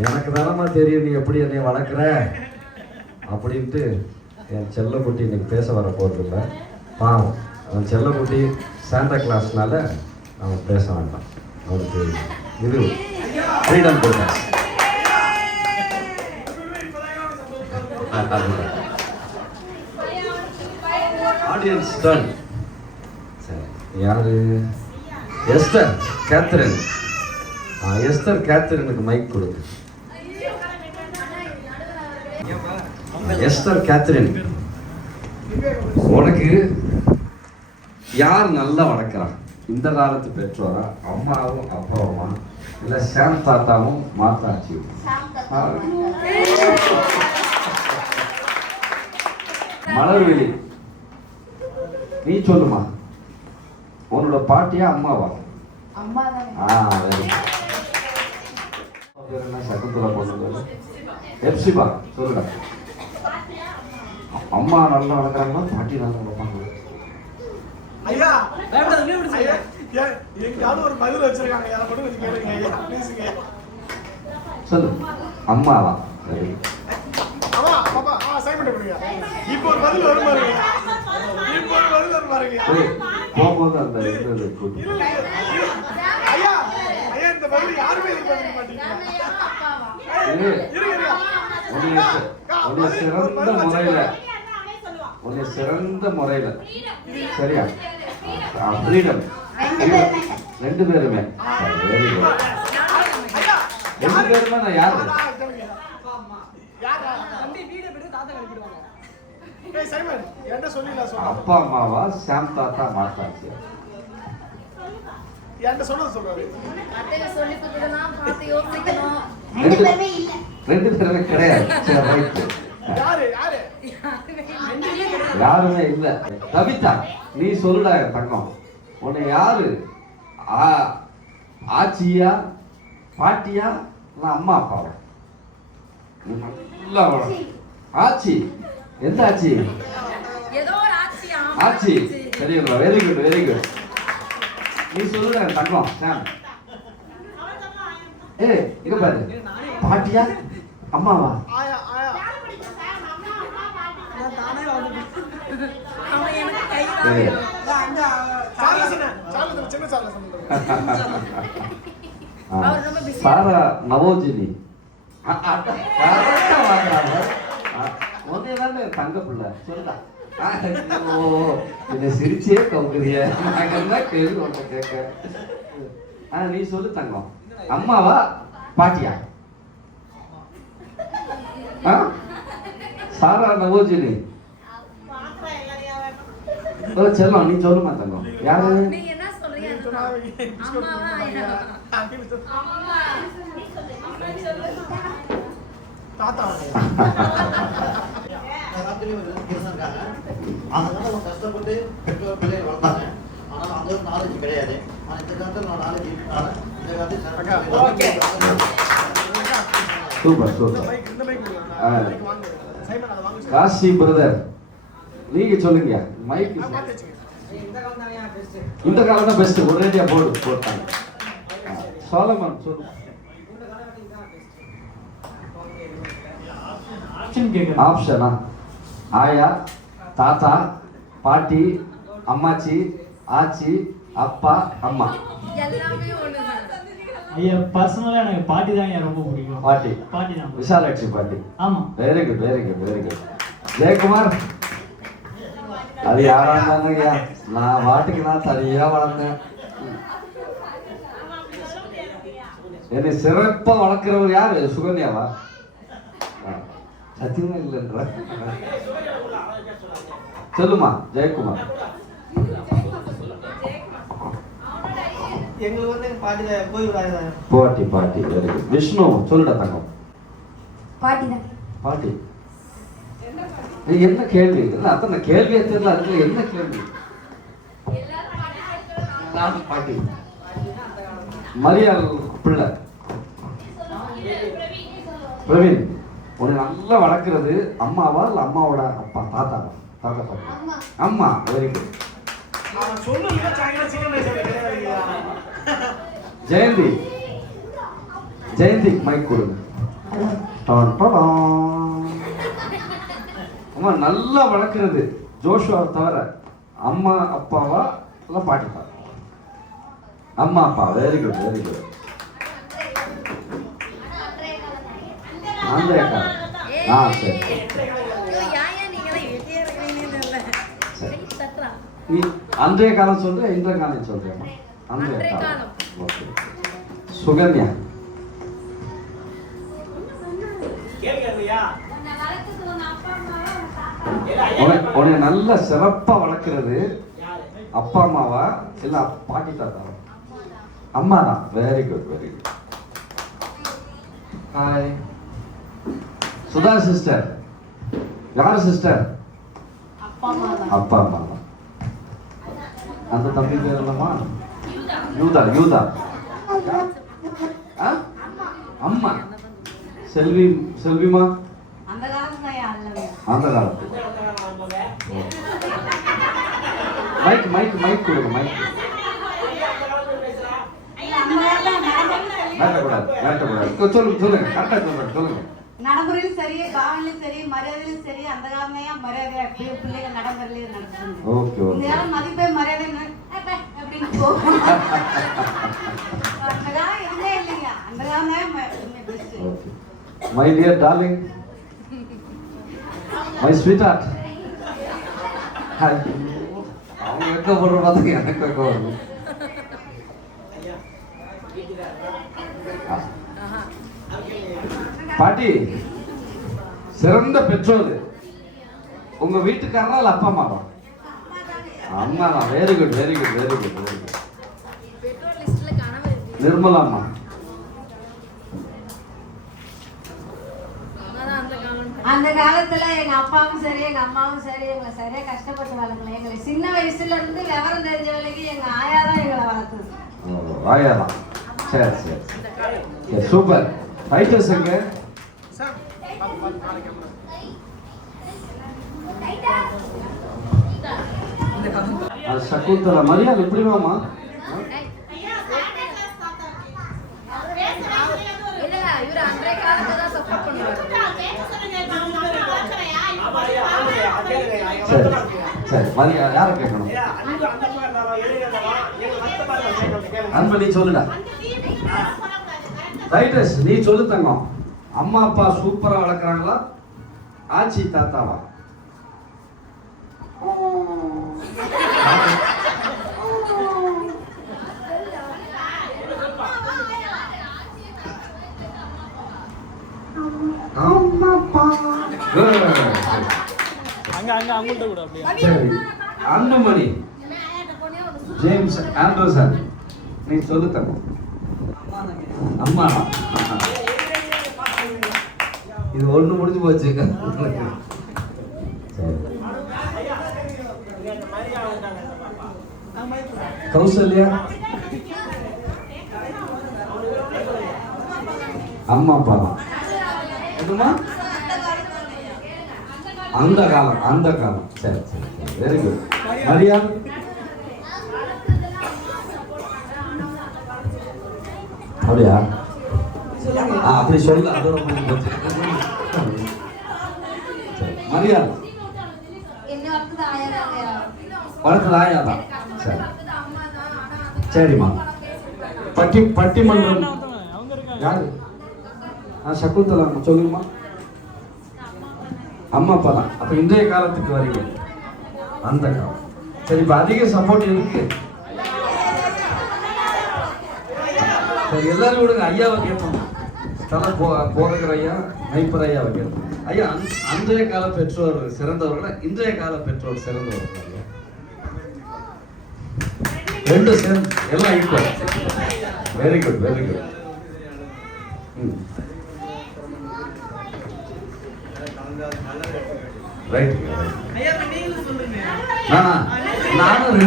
எனக்கு தானம்மா தெரியும் நீ எப்படி என்னை வளர்க்குற அப்படின்ட்டு என் செல்லக்குட்டி இன்னைக்கு பேச வர போகிறதில்ல. பாவம், அவன் செல்லக்குட்டி சாண்டா கிளாஸ்னால அவன் பேச வேண்டாம். அவனுக்கு இது ஃப்ரீடம் கொடுத்தேன். Audience turn. சரி, யாரு? Esther Catherine. எஸ்தர் கேத்ரினுக்கு மைக் கொடுங்க. எஸ்தர் கேத்ரின், உனக்கு யார் நல்லா வளர்க்குறான்? இந்த காலத்து பெற்றோரா, அம்மாவும் அப்பாவுமா, இல்லை சாம் தாத்தாவும் மாத்தாச்சியும்? மலர்விழி, நீ சொல்லுமா, உன்னோட பாட்டியா அம்மாவா? என்ன சகுந்தலா பொண்ணு? எப்சிபா, சொல்லுடா. அம்மா நல்லா வளர்க்குறாங்களா, பாட்டி நல்லா வளர்ப்பாங்க? சொல்லு, அம்மாவா? சரி, போகும்போது அந்த இது கூட்டி சிறந்த முறையில சரியா? ஃப்ரீடம் ரெண்டு பேருமே. ரெண்டு பேருமே நான் யாரு? அப்பா அம்மாவா, சாம் தாத்தா மாத்தாச்சு? ரெண்டு பேருமே கிடையாது. யாருமே இல்ல. கவிதா, நீ சொல்லுடா தங்கம், உன்னை யாரு ஆச்சியா, பாட்டியா, அம்மா அப்பாவா? நல்லா ஆச்சி. எந்த ஆச்சி? ஆச்சி. சரிங்களா? Very good, very good. நீ சொல்லுடா தங்கம். சாம், இங்க பாரு, பாட்டியா அம்மாவா? சாரா நவோஜினி. தங்க பிள்ளை சொல்லுடா. என்ன சிரிச்சே கவுக்குறிய கேள்வி ஒன்று கேட்க. நீ சொல்லு தங்கம், அம்மாவா பாட்டியா? சாரா நவோஜினி. செல்லம், நீ சொல்லுமா தங்கம், யாரு? கஷ்டப்பட்டு பெற்றோர் பிள்ளைகள் வளர்த்தாங்க. ஆனால் அந்த ஒரு நாலேஜ் கிடையாது. ஆனால் இந்த காலத்தில் நான் நாலேஜ் இருக்கிறாங்க. இந்த காலத்தில் சூப்பர் சூப்பர். காசி பிரதர், நீங்க சொல்லுங்க. மைக் இந்த காலம் தான் பெஸ்ட். ஒரேடியா போட்டாங்க. சோலமன் சொல்லு. ஆப்ஷனா? ஆயா, தாத்தா, பாட்டி, அம்மாச்சி, ஆச்சி, அப்பா, அம்மா. ஐயா, பர்சனலா எனக்கு பாட்டி தான் ரொம்ப பிடிக்கும். பாட்டி. பாட்டி தான். விஷாலாட்சி பாட்டி. ஆமா. Very good, very good, very good. Jayakumar, அது யாரா இருந்தாங்க, நான் வாட்டுக்கு நான் தனியா வளர்ந்தேன். என்னை சிறப்பா வளர்க்கிறவர் யாரு? சுகன்யாவா? சத்தியமா இல்லைன்ற. சொல்லுமா ஜெயக்குமார். பாட்டி பாட்டி. Very good. விஷ்ணு, சொல்லுடா தங்கம். பாட்டி. என்ன கேள்வி? இல்ல அத்தனை கேள்வியே தெரியல. அதுக்கு என்ன கேள்வி? பாட்டி. மரியாள் பிள்ளை. பிரவீன், உன்னை நல்லா வளர்க்கிறது அம்மாவா இல்ல அம்மாவோட அப்பா தாத்தாவா? தாத்தா பாட்டி. அம்மா. Very good. Jayanthi. Jayanthi mic கொடுங்க. டான் டாடான். அம்மா நல்லா வளர்க்குறது ஜோஷுவா தவிர அம்மா அப்பாவா இல்லை பாட்டி தாத்தா? அம்மா அப்பா. Very good very good. அந்த காலம். சரி நீ அன்றைய காலம் சொல்ற இன்றைய காலம் சொல்றியாமா? அன்றைய காலம். ஓகே. சுகன்யா. உன்னை நல்ல சிறப்பா வளர்க்கிறது அப்பா அம்மாவா இல்ல பாட்டி தாத்தாவா? அம்மா தான். Very good very good. Hi Sudha sister. யார் சிஸ்டர்? அப்பா அம்மா தான். அந்த தம்பி பேர் என்னம்மா? யூதா. யூதா அம்மா. செல்வி. செல்விமா அந்த காலத்து. மைக் மைக் மைக் கொடுங்க. மைக் சொல்லுங்க சொல்லுங்க கரெக்டா சொல்லுங்க சொல்லுங்க. நடைமுறையிலும் சரி, பாவனையிலும் சரி, மரியாதையிலும் சரி, அந்த காலமையா மரியாதை அப்படியே பிள்ளைங்க நடைமுறையிலேயே நடக்கும். Okay okay. இந்த காலம் மதிப்பே மரியாதை அப்படின்னு போகும். அந்த காலம் எதுவுமே இல்லைங்க. அந்த காலமே best. Okay. My dear darling, my sweet heart. அவங்க வெக்கப்படுற பார்த்து எனக்கு வெக்க வரும். பாட்டி சிறந்த பெற்றோர் உங்க வீட்டுக்காரரா இல்ல அப்பா அம்மாவா? அம்மா தான். Very good very good very good very good. நிர்மலாமா. அந்த காலத்துல எங்க அப்பாவும் சரி எங்க அம்மாவும் சரி எங்களை சரியா கஷ்டப்பட்டு வளர்க்கல. எங்களை சின்ன வயசுல இருந்து விவரம் தெரிஞ்ச வரைக்கும் எங்க ஆயா தான் எங்களை வளர்த்தது. ஆயா தான். சரி சரி சூப்பர். ரைட்டர்ஸ் எங்க? சகுந்தலா. மரியாதை எப்படி வாமா? சரி சரி மரியா யாரை கேட்கணும்? அன்பு நீ சொல்லுடா. ரைட்டர்ஸ் நீ சொல்லு தங்கம். அம்மா அப்பா சூப்பரா வளர்க்குறாங்களா ஆச்சி தாத்தாவா? அன்புமணி ஜேம்ஸ் ஆண்டர்சன் நீ சொல்லு தங்கம். அம்மா இது ஒண்ணு முடிஞ்சு போச்சு. கௌசல்யா. அம்மா அப்பா எதுமா? அந்த காலம் அந்த காலம். சரி சரி வெரி குட். மரியா. அப்படியா? அப்படி சொல்ல அது ரொம்ப மரியா வளர்த்தது ஆயா தான். சரி சரிம்மா. பட்டிமன்றம் யாரு? சகுந்தலா சொல்லுங்கம்மா. அம்மா அப்பா தான். அப்ப இன்றைய காலத்துக்கு வரீங்க அந்த காலம். சரி இப்ப அதிக சப்போர்ட் இருக்கு. சரி எல்லாரும் விடுங்க. ஐயாவை கேட்போம். தலை போதகர் ஐயா மைப்பர் ஐயாவை கேட்போம். ஐயா அன்றைய கால பெற்றோர் சிறந்தவர்களா இன்றைய கால பெற்றோர் சிறந்தவர்கள்? ரெண்டு சேர்ந்து எல்லாம் equal. Very good very good. Right. நானும்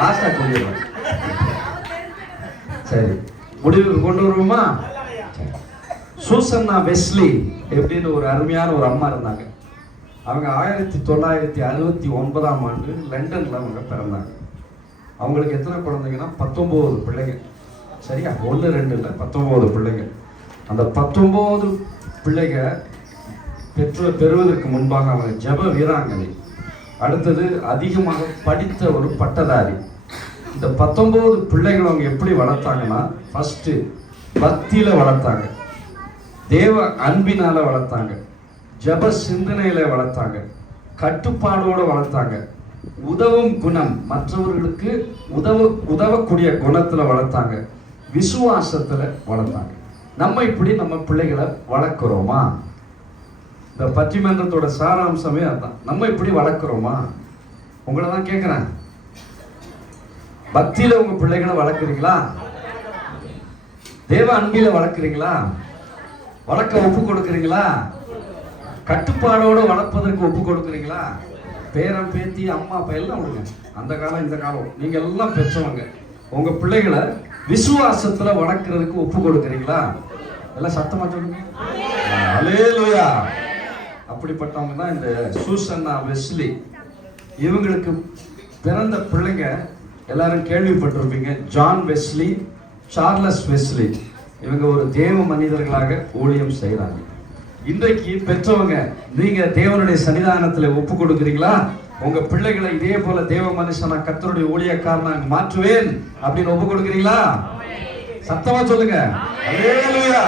லாஸ்டா சொல்லிடுறேன். சரி முடிவுக்கு கொண்டு வருவோமா? சூசன்னா வெஸ்லி எப்படின்னு ஒரு அருமையான ஒரு அம்மா இருந்தாங்க. அவங்க 1969ஆம் ஆண்டு லண்டன்ல அவங்க பிறந்தாங்க. அவங்களுக்கு எத்தனை குழந்தைங்கன்னா 19 பிள்ளைங்க. சரியா? 1 2 இல்லை 19 பிள்ளைங்க. அந்த 19 பிள்ளைங்க பெற்றோர் பெறுவதற்கு முன்பாக அவங்க ஜெப வீராங்கனை, அடுத்தது அதிகமாக படித்த ஒரு பட்டதாரி. இந்த 19 பிள்ளைகளை அவங்க எப்படி வளர்த்தாங்கன்னா, ஃபர்ஸ்ட் பக்தியில வளர்த்தாங்க, தேவ அன்பினால வளர்த்தாங்க, ஜெப சிந்தனையில வளர்த்தாங்க, கட்டுப்பாடோட வளர்த்தாங்க, உதவும் குணம், மற்றவர்களுக்கு உதவக்கூடிய குணத்துல வளர்த்தாங்க, விசுவாசத்துல வளர்த்தாங்க. நம்ம இப்படி நம்ம பிள்ளைகளை வளர்க்கிறோமா? இந்த பட்டிமன்றத்தோட சாராம்சமே அதுதான். நம்ம இப்படி வளர்க்கிறோமா? உங்களை தான் கேட்கிறேன். பக்தியில உங்க பிள்ளைகளை வளர்க்குறீங்களா? தேவ அன்பில வளர்க்குறீங்களா? வளர்க்க ஒப்பு கொடுக்குறீங்களா? கட்டுப்பாடோட வளர்ப்பதற்கு ஒப்பு கொடுக்குறீங்களா? பேரன் பேத்தி அம்மா அப்பா எல்லாம் விடுங்க, அந்த காலம் இந்த காலம், நீங்க எல்லாம் பெற்றவங்க. உங்க பிள்ளைகளை விசுவாசத்துல வளர்க்கறதுக்கு ஒப்பு கொடுக்குறீங்களா? எல்லாம் சத்தமா சொல்லுங்க. அல்லேலூயா. அப்படிப்பட்டவங்க தான் இந்த சூசன்னா வெஸ்லி. இவங்களுக்கு பிறந்த பிள்ளைங்க எல்லாரும் கேள்விப்பட்டிருப்பீங்க. John Wesley, Charles Wesley. இவங்க ஒரு தேவ மனிதர்களாக ஊழியம் செய்கிறாங்க. இன்றைக்கு பெற்றவங்க நீங்க தேவனுடைய சன்னிதானத்துல ஒப்பு கொடுக்குறீங்களா? உங்க பிள்ளைகளை இதே போல தேவ மனுஷனா கர்த்தருடைய ஊழியக்காரனா மாற்றுவேன் அப்படின்னு ஒப்பு கொடுக்குறீங்களா? சத்தமா சொல்லுங்க. அல்லேலூயா.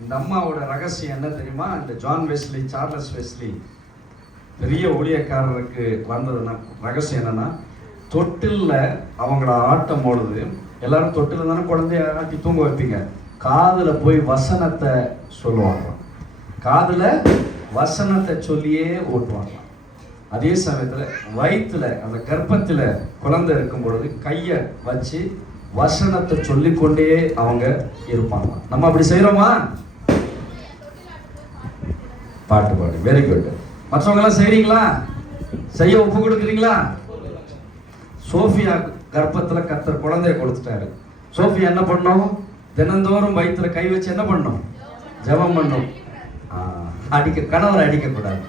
இந்த அம்மாவோட ரகசியம் என்ன தெரியுமா? இந்த ஜான் வெஸ்லி, சார்லஸ் வெஸ்லி பெரிய ஊழியக்காரருக்கு வந்ததுன்னா ரகசியம் என்னன்னா, தொட்டில்ல அவங்கள ஆட்டம் போடுது. எல்லாரும் தொட்டில தானே குழந்தைய ஆட்டி தூங்க வைப்பீங்க. காதுல போய் வசனத்தை சொல்லுவாங்க, காதுல வசனத்தை சொல்லியே ஓட்டுவாங்க. அதே சமயத்துல வயிற்றுல அந்த கர்ப்பத்துல குழந்தை இருக்கும் பொழுது கைய வச்சு வசனத்தை சொல்லிக்கொண்டே அவங்க இருப்பாங்க. நம்ம அப்படி செய்யறோமா? பாட்டு பாடு. Very good. மற்றவங்க எல்லாம் செய்றீங்களா? செய்ய ஒப்பு கொடுக்குறீங்களா? சோஃபியா கர்ப்பத்துல கர்த்தர் குழந்தைய கொடுத்துட்டாரு. சோஃபியா என்ன பண்ணும்? தினந்தோறும் வயிற்றுல கை வச்சு என்ன பண்ணும்? ஜெபம் பண்ணும். கணவரை அடிக்க கூடாது,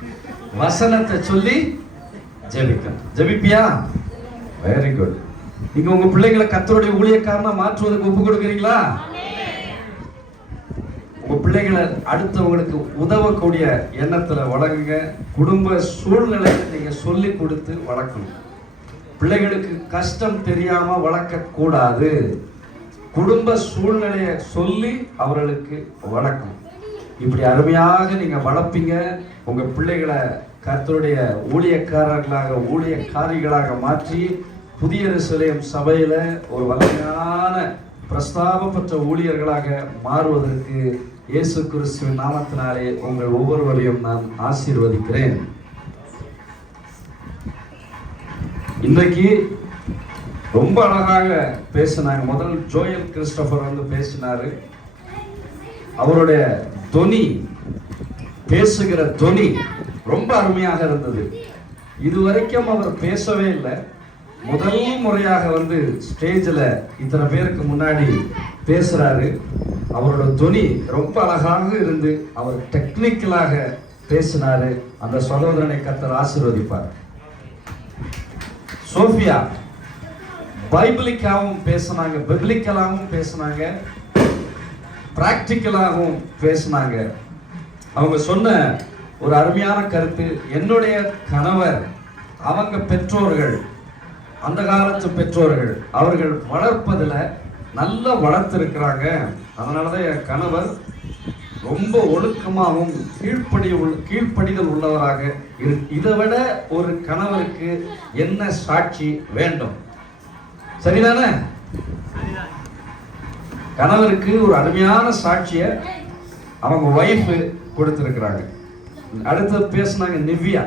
வசனத்தை சொல்லி ஜெபிக்கணும். ஜெபிப்பியா? Very good. நீங்க உங்க பிள்ளைகளை கர்த்தருடைய ஊழியக்காரனா மாற்றுவதற்கு ஒப்பு கொடுக்குறீங்களா? உங்க பிள்ளைகளை அடுத்தவங்களுக்கு உதவக்கூடிய எண்ணத்துல வளருங்க. குடும்ப சூழ்நிலை நீங்க சொல்லி கொடுத்து வளர்க்கணும். பிள்ளைகளுக்கு கஷ்டம் தெரியாம வளர்க்க கூடாது. குடும்ப சூழ்நிலையை சொல்லி அவர்களுக்கு வளர்க்கணும். இப்படி அருமையாக நீங்க வளர்ப்பீங்க. உங்க பிள்ளைகளை கர்த்தருடைய ஊழியக்காரர்களாக ஊழியக்காரிகளாக மாற்றி புதிய எருசலேம் சபையில ஒரு வல்லமையான பிரஸ்தாபப்பட்ட ஊழியர்களாக மாறுவதற்கு இயேசு கிறிஸ்துவின் நாமத்தினாலே உங்கள் ஒவ்வொருவரையும் நான் ஆசீர்வதிக்கிறேன். இன்றைக்கு ரொம்ப அழகாக பேசினாங்க. முதல் ஜோயல் கிறிஸ்டோபர் வந்து பேசினாரு. அவருடைய தொனி, பேசுகிற தொனி ரொம்ப அருமையாக இருந்தது. இதுவரைக்கும் அவர் பேசவே இல்லை. முதல் முறையாக வந்து ஸ்டேஜில் இத்தனை பேருக்கு முன்னாடி பேசுறாரு. அவரோட தொனி ரொம்ப அழகாக இருந்து அவர் டெக்னிக்கலாக பேசினாரு. அந்த சகோதரனை கர்த்தர் ஆசீர்வதிப்பார். சோஃபியா பைபிளிக்காகவும் பேசினாங்க, பிப்ளிக்கலாகவும் பேசினாங்க, பிராக்டிக்கலாகவும் பேசினாங்க. அவங்க சொன்ன ஒரு அருமையான கருத்து, என்னுடைய கணவர், அவங்க பெற்றோர்கள், அந்த காலத்து பெற்றோர்கள், அவர்கள் வளர்ப்பதில் நல்லா வளர்த்திருக்கிறாங்க. அதனாலதான் என் கணவர் ரொம்ப ஒழுக்கமாகவும் கீழ்ப்படிதல் உள்ளவராக இதை விட ஒரு கணவருக்கு என்ன சாட்சி வேண்டும்? சரிதானே? கணவருக்கு ஒரு அருமையான சாட்சியை அவங்க வைஃப் கொடுத்திருக்கிறாங்க. அடுத்து பேசினாங்க நிவ்யா,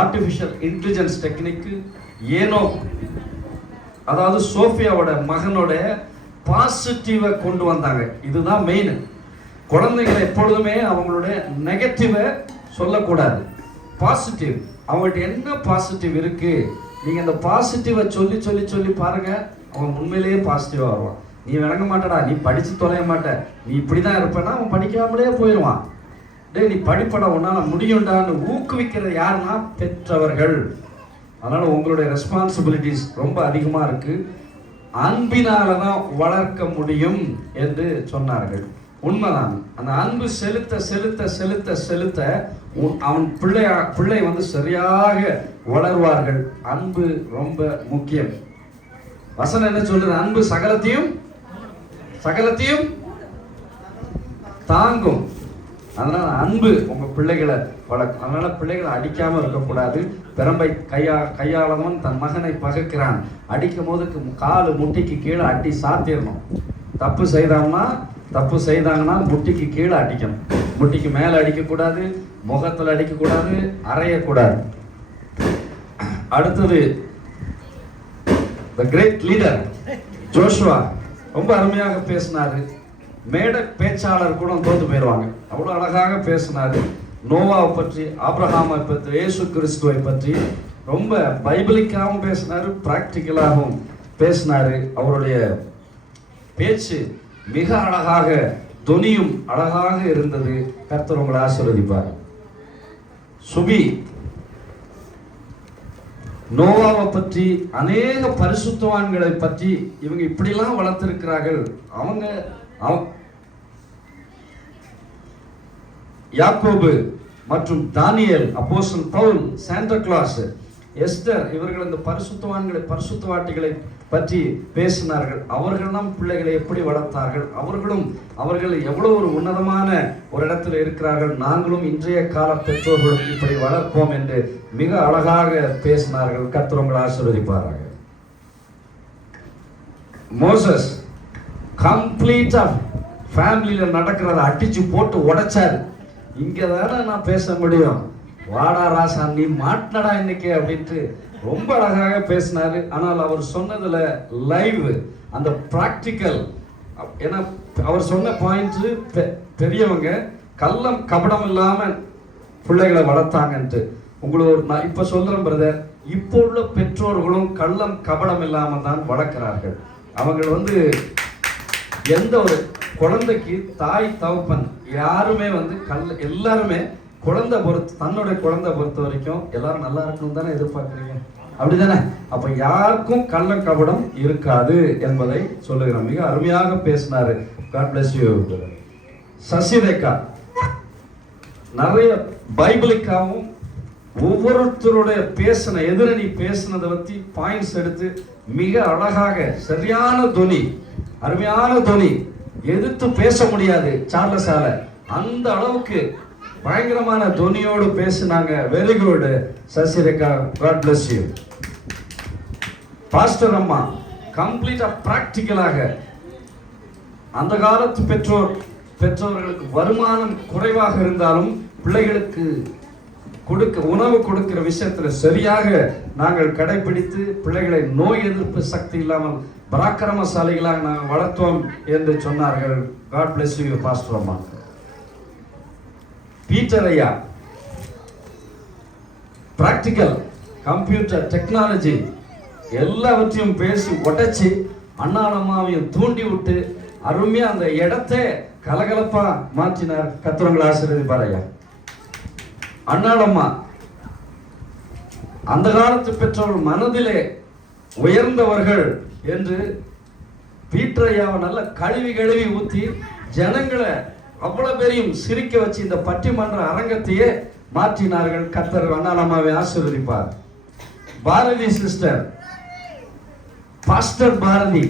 ஆர்டிஃபிஷியல் இன்டெலிஜென்ஸ் டெக்னிக், ஏனோ, அதாவது சோஃபியாவோட மகனோட பாசிட்டிவை கொண்டு வந்தாங்க. இதுதான் மெயின். குழந்தைகளை எப்பொழுதுமே அவங்களுடைய நெகட்டிவை சொல்லக்கூடாது, பாசிட்டிவ். அவங்கள்ட்ட என்ன பாசிட்டிவ் இருக்கு, நீங்க அந்த பாசிட்டிவை சொல்லி சொல்லி சொல்லி பாருங்க, அவன் உண்மையிலேயே பாசிட்டிவா வருவான். நீ விளங்க மாட்டடா, நீ படிச்சு தொலைய மாட்ட, நீ இப்படிதான் இருப்பேன்னா அவன் படிக்காமலே போயிடுவான். டே நீ படிப்பட உன்னால முடியும்டான்னு ஊக்குவிக்கிறது யாருன்னா பெற்றவர்கள். அதனால உங்களுடைய ரெஸ்பான்சிபிலிட்டிஸ் ரொம்ப அதிகமா இருக்கு. அன்பினால தான் வளர்க்க முடியும் என்று சொன்னார்கள். உண்மைதான். அந்த அன்பு செலுத்த செலுத்த செலுத்த செலுத்த அவன் பிள்ளை வந்து சரியாக வளர்வார்கள். அன்பு ரொம்ப முக்கியம். வசனம் என்ன சொல்றது? அன்பு சகலத்தையும் தாங்கும். அதனால அன்பு உங்க பிள்ளைகளை வளர்க்கும். அதனால பிள்ளைகளை அடிக்காம இருக்கக்கூடாது. பெரம்பை கையாளவன் தன் மகனை பகைக்கிறான். அடிக்கும் போது காலு முட்டிக்கு கீழே அடி சாத்திடணும். தப்பு செய்தாங்கன்னா முட்டிக்கு கீழே அடிக்கணும். முட்டிக்கு மேல அடிக்கக்கூடாது, முகத்துல அடிக்கக்கூடாது, அறையக்கூடாது. அடுத்தது the great leader ஜோஷுவா ரொம்ப அருமையாக பேசினாரு. மேடை பேச்சாளர் கூட தோத்து போயிடுவாங்க, அவ்வளோ அழகாக பேசினாரு. நோவாவை பற்றி, ஆபிரகாமை பற்றி, இயேசு கிறிஸ்துவை பற்றி ரொம்ப பைபிளிக்காகவும் பேசினாரு, பிராக்டிக்கலாகவும் பேசினாரு. அவருடைய பேச்சு மிக அழகாக, தொனியும் அழகாக இருந்தது. கர்த்தர் உங்களை ஆசீர்வதிப்பார். சுபி நோவாவை பற்றி, அநேக பரிசுத்தவான்களை பற்றி இவங்க இப்படிலாம் வளர்த்திருக்கிறார்கள். யாக்கோபு மற்றும் தானியேல், அப்போஸ்தலன் பவுல், சாண்டா கிளாஸ், எஸ்தர், இவர்கள் இந்த பரிசுத்தவாட்டிகளை பற்றி பேசினார்கள். அவர்கள் தான் பிள்ளைகளை எப்படி வளர்த்தார்கள், அவர்கள் எவ்வளவு ஒரு உன்னதமான ஒரு இடத்துல இருக்கிறார்கள். நாங்களும் இன்றைய கால பெற்றோர்களும் இப்படி வளர்ப்போம் என்று மிக அழகாக பேசினார்கள். கர்த்தர் உங்களை ஆசீர்வதிப்பார்கள். மோசஸ் கம்ப்ளீட்டா ஃபேமிலியில நடக்கிறத அடிச்சு போட்டு உடைச்சாரு. இங்க தானே நான் பேச முடியும், வாடா ராசா நீ மாட்டினடா இன்னைக்கு அப்படின்ட்டு ரொம்ப அழகாக பேசினாரு. ஆனால் அவர் சொன்னதுல லைவ், அந்த பிராக்டிக்கல், ஏன்னா அவர் சொன்ன பாயிண்ட், பெரியவங்க கள்ளம் கபடம் இல்லாம பிள்ளைகளை வளர்த்தாங்கன்ட்டு. உங்களுக்கு நான் இப்ப சொல்றேன் பிரதர், இப்போ உள்ள பெற்றோர்களும் கள்ளம் கபடம் இல்லாம தான் வளர்க்கிறார்கள். அவங்க எந்த ஒரு குழந்தைக்கு தாய் தகப்பன் யாருமே எல்லாருமே தன்னுடைய குழந்தை பொறுத்த வரைக்கும் எல்லாரும் நல்லா இருக்கணும் தானே எதிர்பார்க்குறீங்க, அப்படிதானே? அப்ப யாருக்கும் கள்ளம் கபடம் இருக்காது என்பதை சொல்லுகிறோம். மிக அருமையாக பேசினாரு. God bless you. சசிரேகா நிறைய பைபிளுக்காகவும் ஒவ்வொருத்தருடைய எதிரணி பேசினதை பத்தி பாயிண்ட்ஸ் எடுத்து மிக அழகாக, சரியான தொனி, அருமையான தொனி, எதிர்த்து பேச முடியாது சார்லஸால, அந்த அளவுக்கு பயங்கரமான தொனியோடு பேசினாங்க. Very good Sasirekha, God bless you. Pastor அம்மா கம்ப்ளீட்டா பிராக்டிக்கலாக, அந்த காலத்து பெற்றோர்களுக்கு வருமானம் குறைவாக இருந்தாலும் பிள்ளைகளுக்கு உணவு கொடுக்கிற விஷயத்துல சரியாக நாங்கள் கடைபிடித்து பிள்ளைகளை நோய் எதிர்ப்பு சக்தி இல்லாமல் பராக்கிரமசாலிகளாக நாங்கள் வளர்த்தோம் என்று சொன்னார்கள். God bless you பாஸ்டர் அம்மா. பீட்டர் ஐயா பிராக்டிக்கல், கம்ப்யூட்டர் டெக்னாலஜி எல்லாவற்றையும் பேசி உடைச்சி அண்ணாளம்மாவையும் தூண்டி விட்டு அருமையா அந்த இடத்தை கலகலப்பா மாற்றினார். கர்த்தர் ஆசீர்வதிப்பார் ஐயா. அண்ணாளம்மா அந்த காலத்து பெற்றோர்கள் மனதிலே உயர்ந்தவர்கள் என்று பீட்டர் ஐயாவை நல்ல கழுவி ஊத்தி ஜனங்களை அவ்வளவு பேரையும் சிரிக்க வச்சு இந்த பட்டிமன்ற அரங்கத்தையே மாற்றினார்கள். கர்த்தர் அண்ணாளம்மாவை ஆசீர்வதிப்பார். பாரதி சிஸ்டர், பாஸ்டர் பாரதி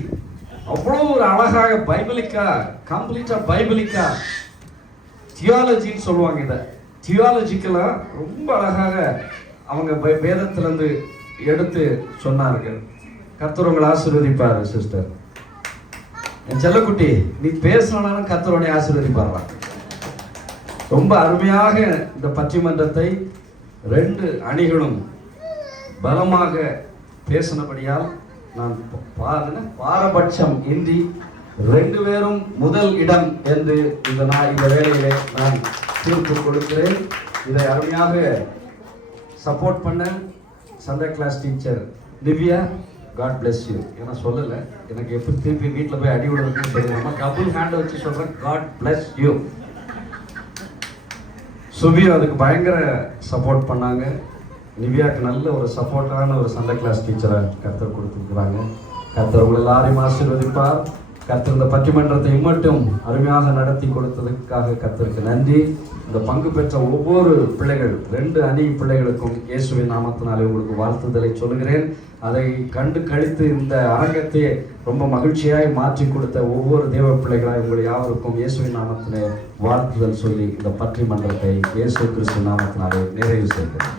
அவ்வளவு ஒரு அழகாக பைபிளிக்கா, கம்ப்ளீட்டா பைபிளிக்கா, தியாலஜின்னு சொல்லுவாங்க, இதை தியாலஜிக்கலா ரொம்ப அழகாக அவங்க வேதத்திலிருந்து எடுத்து சொன்னார்கள். கர்த்தர் உங்களை ஆசீர்வதிப்பார். சிஸ்டர் என் செல்லக்குட்டி, நீ பேசினாலும் கர்த்தருடைய ஆசீர்வதிப்பாரா. ரொம்ப அருமையாக இந்த பட்டிமன்றத்தை 2 அணிகளும் பலமாக பேசினபடியால் நான் பாரபட்சம் இன்றி 2 பேரும் முதல் இடம் என்று இந்த வேளையிலே நான் தீர்ப்பு கொடுக்கிறேன். இதை அருமையாக சப்போர்ட் பண்ண Sunday class teacher Divya, God bless you. ஏன்னா சொல்லலை, எனக்கு எப்படி திருப்பி வீட்டில் போய் அடி விடுறதுன்னு தெரியும். டபுள் ஹேண்டை வச்சு சொல்கிறேன், God bless you. சுபியும் அதுக்கு பயங்கர சப்போர்ட் பண்ணாங்க. நிவ்யாவுக்கு நல்ல ஒரு சப்போர்ட்டான ஒரு சண்டே கிளாஸ் டீச்சரை கர்த்தர் கொடுத்துருக்குறாங்க. கர்த்தர் உங்களை எல்லாரையும் ஆசீர்வதிப்பார். கர்த்தர் இந்த பட்டிமன்றத்தை மட்டும் அருமையாக நடத்தி கொடுத்ததுக்காக கர்த்தருக்கு நன்றி. இந்த பங்கு பெற்ற ஒவ்வொரு பிள்ளைகள் 2 அணி பிள்ளைகளுக்கும் இயேசுவின் நாமத்தினாலே உங்களுக்கு வாழ்த்துதலை சொல்கிறேன். அதை கண்டு கழித்து இந்த அரங்கத்தை ரொம்ப மகிழ்ச்சியாய் மாற்றி கொடுத்த ஒவ்வொரு தேவ பிள்ளைகளாய் உங்கள் யாவருக்கும் இயேசுவின் நாமத்திலே வாழ்த்துதல் சொல்லி இந்த பட்டிமன்றத்தை இயேசு கிறிஸ்து நாமத்தினாலே நிறைவு செய்கிறேன்.